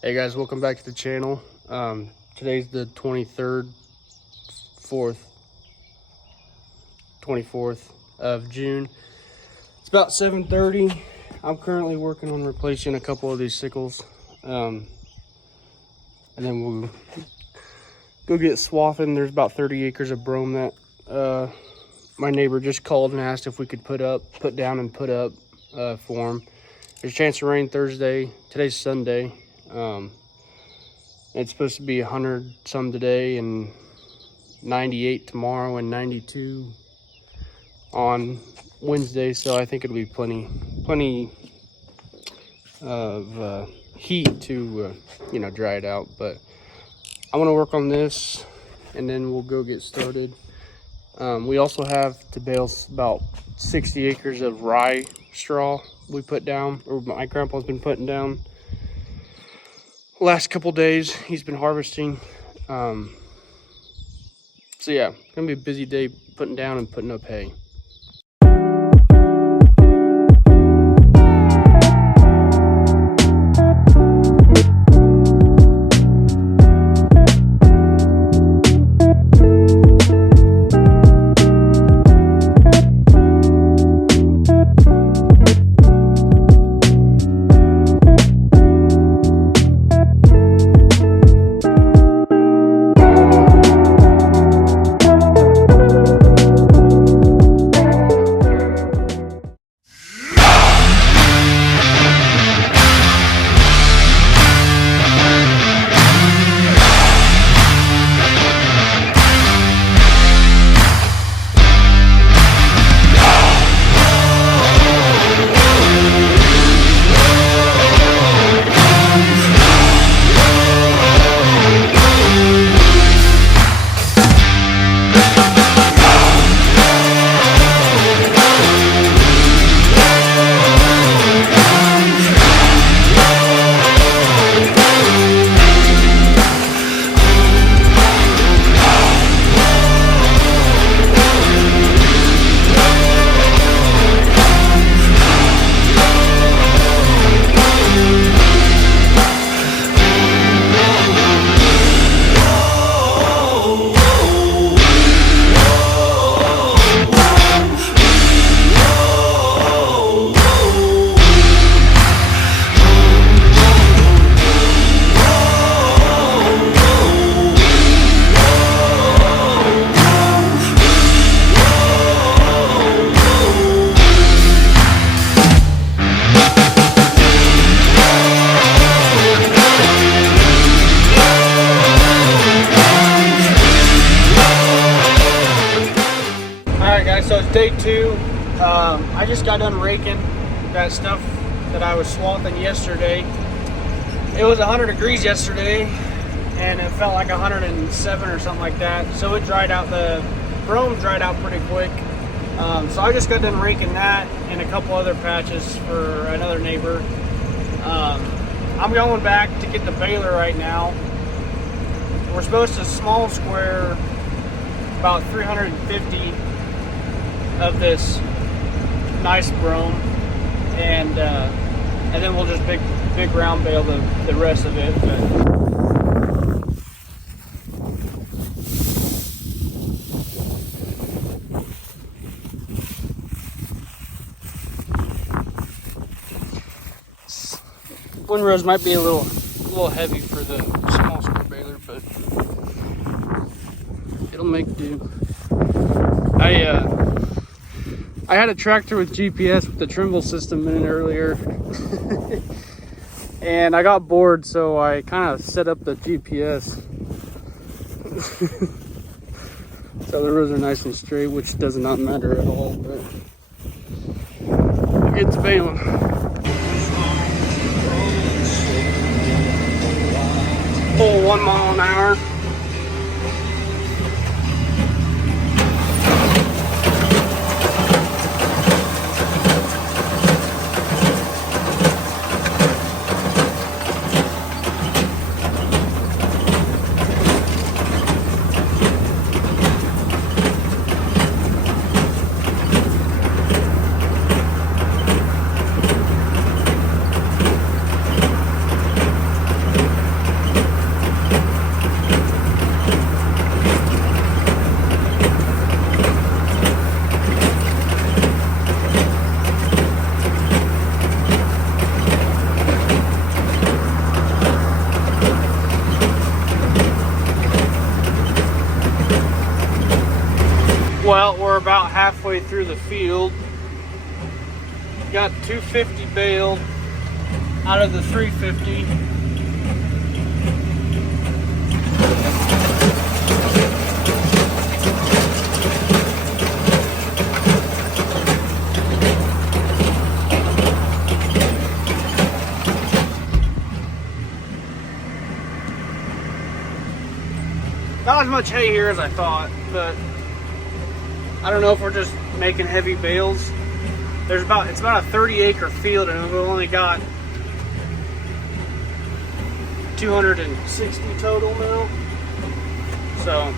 Hey guys, welcome back to the channel. Today's the 24th of June. It's about 7:30. I'm currently working on replacing a couple of these sickles. And then we'll go get swathing. There's about 30 acres of brome that my neighbor just called and asked if we could put down and put up for him. There's a chance of rain Thursday. Today's Sunday. It's supposed to be 100 some today and 98 tomorrow and 92 on Wednesday. So I think it'll be plenty of heat to dry it out. But I want to work on this and then we'll go get started. We also have to bale about 60 acres of rye straw we put down, or my grandpa's been putting down. Last couple days he's been harvesting. So yeah, it's gonna be a busy day putting down and putting up hay. So it's day 2. I just got done raking that stuff that I was swathing yesterday. It was 100 degrees yesterday and it felt like 107 or something like that. So it dried out, the brome dried out pretty quick. So I just got done raking that and a couple other patches for another neighbor. I'm going back to get the baler right now. We're supposed to small square about 350 of this nice brome, and then we'll just big round bale the rest of it. Windrows might be a little heavy for the small square baler, but it'll make do. I had a tractor with GPS with the Trimble system in it earlier and I got bored, so I kind of set up the GPS so the rows are nice and straight, which does not matter at all, but we'll get to baling. Pull 1 mile an hour. about halfway through the field. Got 250 baled out of the 350. Not as much hay here as I thought, but I don't know if we're just making heavy bales. It's about a 30-acre field, and we've only got 260 total now. So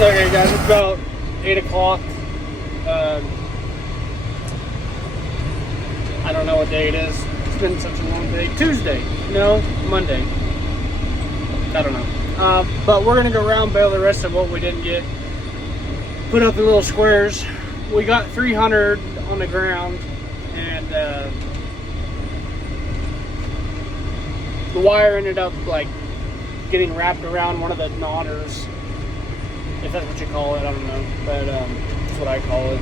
okay guys, it's about 8 o'clock. I don't know what day it is. It's been such a long day. Tuesday. No, Monday. I don't know. But we're going to go round bale the rest of what we didn't get. Put up in little squares. We got 300 on the ground, and the wire ended up like getting wrapped around one of the knotters. If that's what you call it, I don't know, but that's what I call it.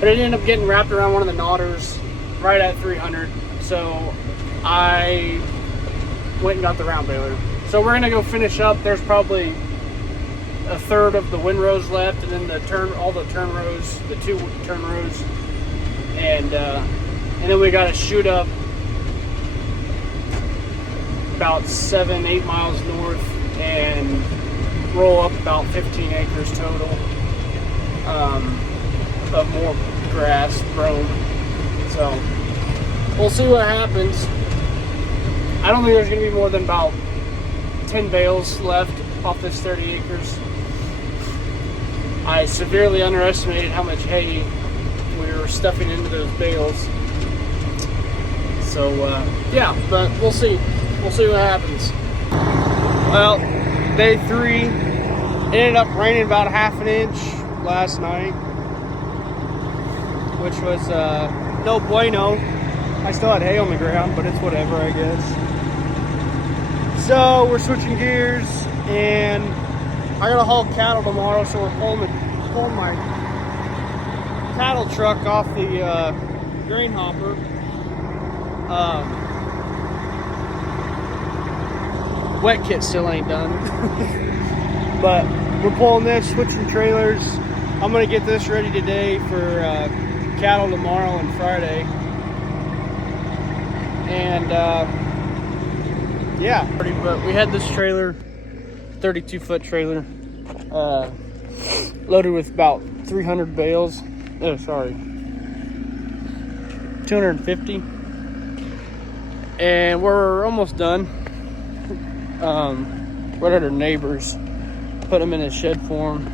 But it ended up getting wrapped around one of the knotters right at 300, so I went and got the round baler. So we're gonna go finish up. There's probably a third of the windrows left, and then all the turn rows, the 2 turn rows, and then we got to shoot up about 7-8 miles north and roll up about 15 acres total of more grass, brome. So we'll see what happens. I don't think there's going to be more than about 10 bales left off this 30 acres. I severely underestimated how much hay we were stuffing into those bales. So yeah, but we'll see. We'll see what happens. Well, day 3, it ended up raining about ½ inch last night, which was no bueno. I still had hay on the ground, but it's whatever, I guess. So we're switching gears, and I gotta haul cattle tomorrow, so we're pulling my cattle truck off the grain hopper. Wet kit still ain't done. But we're pulling this, switching trailers. I'm gonna get this ready today for cattle tomorrow and Friday. And yeah, but we had this trailer, 32-foot trailer, loaded with about 300 bales. Oh, sorry, 250. And we're almost done. We're at our neighbors, put them in a shed form,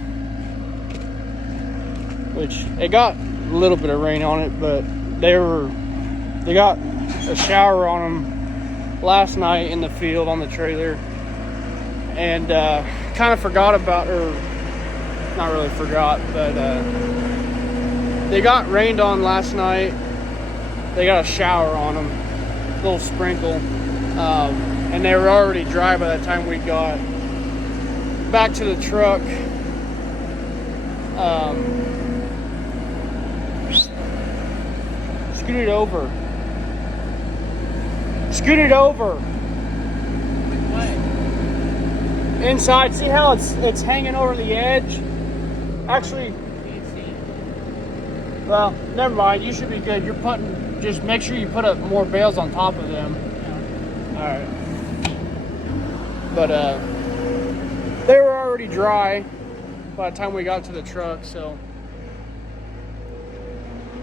which it got a little bit of rain on it, but they got a shower on them last night in the field on the trailer, and kind of forgot about, or not really forgot, but they got rained on last night. They got a shower on them, a little sprinkle, and they were already dry by the time we got back to the truck. Scoot it over. Scoot it over. Inside, see how it's hanging over the edge? Actually, well, never mind. You should be good. You're putting, just make sure you put up more bales on top of them. All right. But they were already dry by the time we got to the truck, so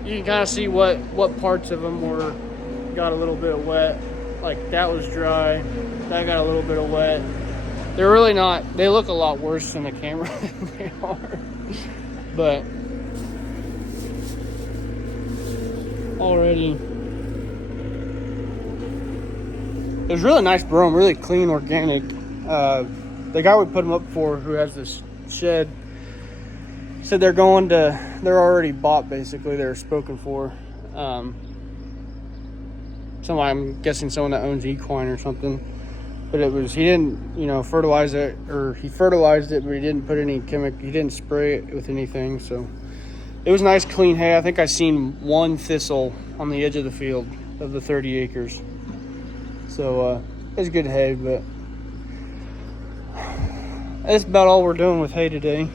you can kind of see what parts of them got a little bit wet. Like that was dry, that got a little bit of wet. They're really not, they look a lot worse than the camera than they are. But already, it was really nice brome, really clean, organic. The guy we put them up for, who has this shed, said they're already bought, basically. They're spoken for. I'm guessing someone that owns equine or something. But he didn't, fertilize it, or he fertilized it, but he didn't put any he didn't spray it with anything. So it was nice, clean hay. I think I seen one thistle on the edge of the field of the 30 acres. So it's good hay, but that's about all we're doing with hay today.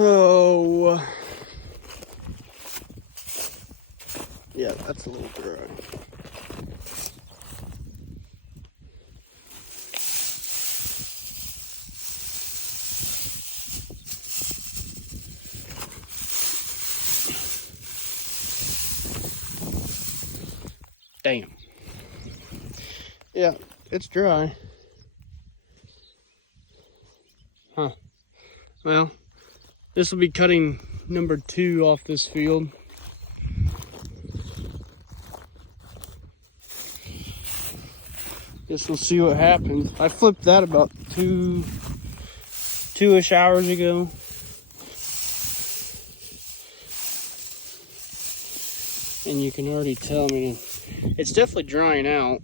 Oh, yeah, that's a little dry. Damn. Yeah, it's dry. Huh. Well, this will be cutting number 2 off this field. Guess we'll see what happens. I flipped that about two-ish hours ago. And you can already tell, I mean, it's definitely drying out.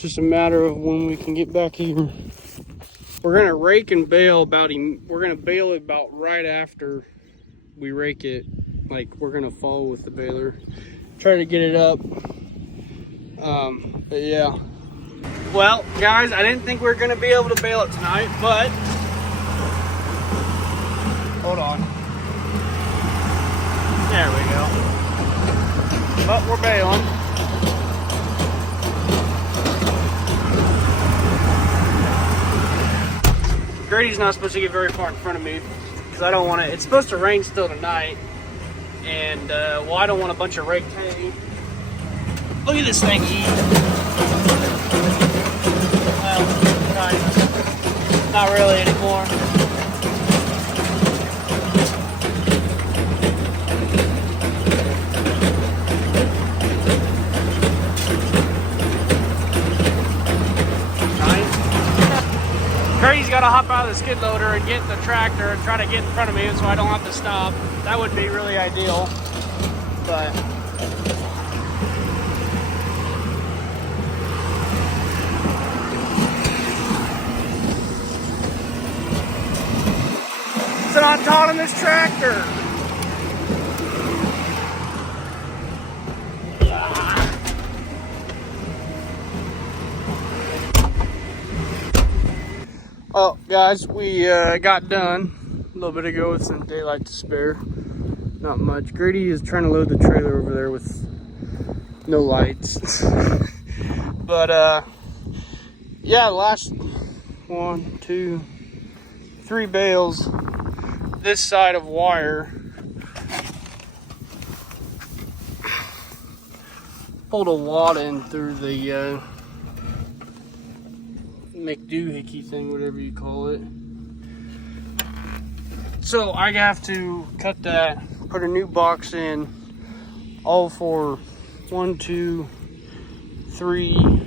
It's just a matter of when we can get back here. We're gonna rake and bale we're gonna bale it about right after we rake it. Like, we're gonna follow with the baler, try to get it up. But yeah. Well, guys, I didn't think we were gonna be able to bale it tonight, but hold on. There we go. But we're bailing. Grady's not supposed to get very far in front of me because I don't want to. It's supposed to rain still tonight, and well, I don't want a bunch of raked hay. Look at this thing eat. Well, kind of. Not really anymore. Grady's got to hop out of the skid loader and get in the tractor and try to get in front of me so I don't have to stop. That would be really ideal, but so I'm taught in this tractor. Well, guys, we got done a little bit ago with some daylight to spare. Not much. Grady is trying to load the trailer over there with no lights. But, yeah, last 1, 2, 3 bales this side of wire. Pulled a wad in through the McDoohickey thing, whatever you call it. So I have to cut that, put a new box in, all for 1, 2, 3,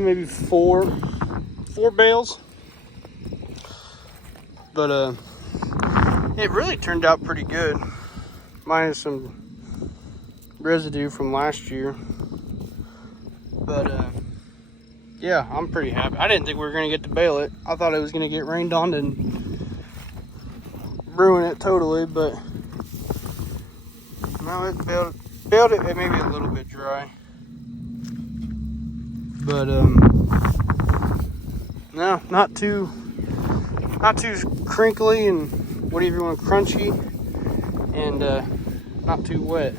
maybe 4 bales. But it really turned out pretty good, minus some residue from last year. But yeah, I'm pretty happy. I didn't think we were going to get to bale it. I thought it was going to get rained on and ruin it totally, but no, it baled it. It may be a little bit dry, but no, not too crinkly and whatever you want, crunchy, and not too wet.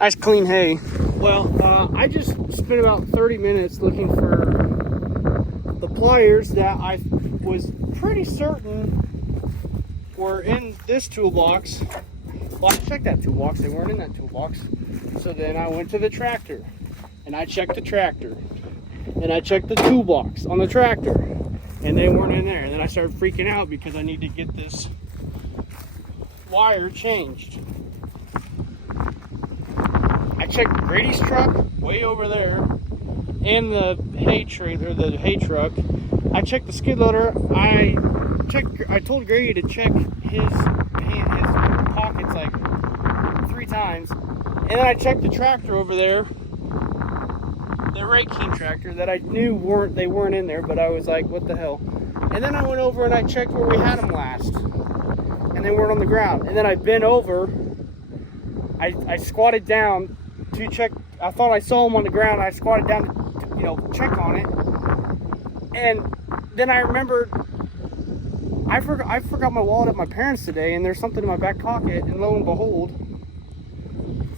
Nice clean hay. Well, I just spent about 30 minutes looking for the pliers that I was pretty certain were in this toolbox. Well, I checked that toolbox. They weren't in that toolbox. So then I went to the tractor and I checked the tractor. And I checked the toolbox on the tractor and they weren't in there. And then I started freaking out because I need to get this wire changed. I checked Grady's truck way over there and the hay trailer, the hay truck. I checked the skid loader. I told Grady to check his pockets like 3 times. And then I checked the tractor over there, the raking tractor that I knew they weren't in there, but I was like, what the hell? And then I went over and I checked where we had them last, and they weren't on the ground. And then I bent over, I squatted down to check. I thought I saw them on the ground. I squatted down to check on it, and then I remembered I forgot my wallet at my parents' today, and there's something in my back pocket, and lo and behold.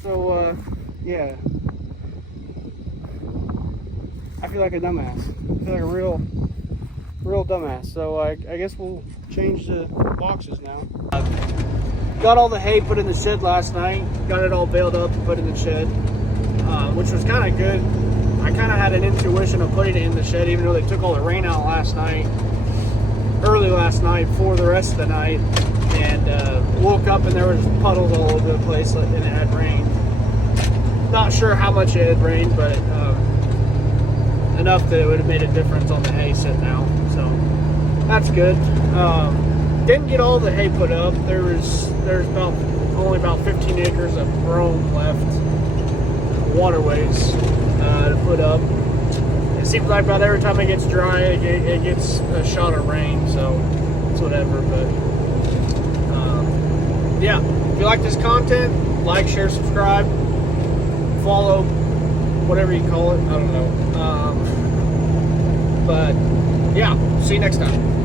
So yeah, I feel like a dumbass. I feel like a real dumbass. So I guess we'll change the boxes now. Got all the hay put in the shed last night. Got it all baled up and put in the shed, which was kind of good. I kind of had an intuition of putting it in the shed, even though they took all the rain out early last night for the rest of the night, and woke up and there was puddles all over the place and it had rained. Not sure how much it had rained, but enough that it would have made a difference on the hay sitting out. So that's good. Didn't get all the hay put up. There's about only about 15 acres of brome left, waterways to put up. It seems like about every time it gets dry, it gets a shot of rain, so it's whatever. But yeah, if you like this content, like, share, subscribe, follow, whatever you call it. I don't know. But yeah, see you next time.